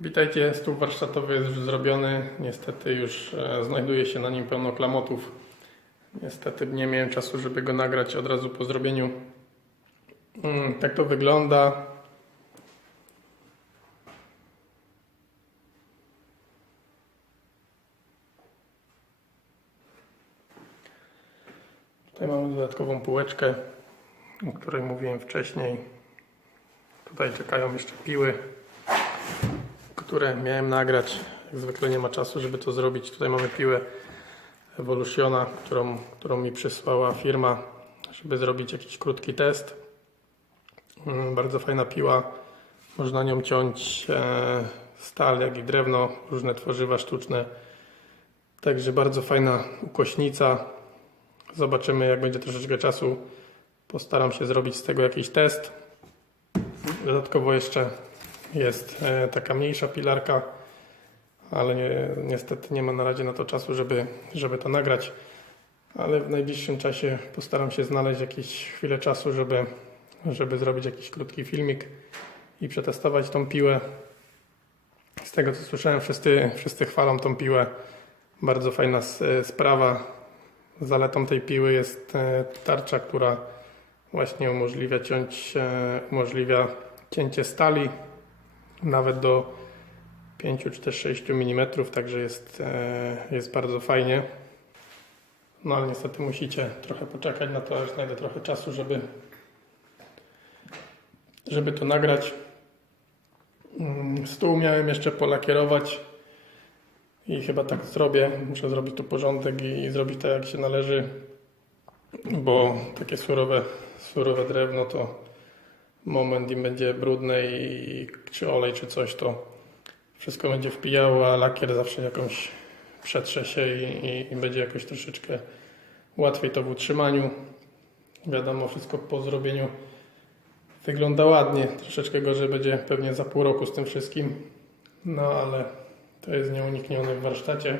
Witajcie, stół warsztatowy jest już zrobiony. Niestety już e, znajduje się na nim pełno klamotów. Niestety nie miałem czasu, żeby go nagrać od razu po zrobieniu. Mm, Tak to wygląda. Tutaj mamy dodatkową półeczkę, o której mówiłem wcześniej. Tutaj czekają jeszcze piły które miałem nagrać. Jak zwykle nie ma czasu, żeby to zrobić. Tutaj mamy piłę Evolusiona, którą, którą mi przysłała firma, żeby zrobić jakiś krótki test. Mm, Bardzo fajna piła. Można nią ciąć e, stal, jak i drewno, różne tworzywa sztuczne. Także bardzo fajna ukośnica. Zobaczymy, jak będzie troszeczkę czasu. Postaram się zrobić z tego jakiś test. Dodatkowo jeszcze jest e, taka mniejsza pilarka, ale nie, niestety nie ma na razie na to czasu, żeby, żeby to nagrać. Ale w najbliższym czasie postaram się znaleźć jakieś chwilę czasu, żeby, żeby zrobić jakiś krótki filmik i przetestować tą piłę. Z tego co słyszałem, wszyscy, wszyscy chwalą tą piłę. Bardzo fajna s- sprawa. Zaletą tej piły jest e, tarcza, która właśnie umożliwia ciąć, e, umożliwia cięcie stali nawet do 5 czy też 6 mm, także jest, e, jest bardzo fajnie. No ale niestety musicie trochę poczekać na to, aż znajdę trochę czasu, żeby, żeby to nagrać. Mm, Stół miałem jeszcze polakierować i chyba tak zrobię. Muszę zrobić tu porządek i zrobić tak jak się należy, bo takie surowe, surowe drewno to moment im będzie brudne i czy olej, czy coś, to wszystko będzie wpijało, a lakier zawsze jakąś przetrze się i, i, i będzie jakoś troszeczkę łatwiej to w utrzymaniu. Wiadomo, wszystko po zrobieniu wygląda ładnie. Troszeczkę gorzej będzie pewnie za pół roku z tym wszystkim. No ale to jest nieuniknione w warsztacie.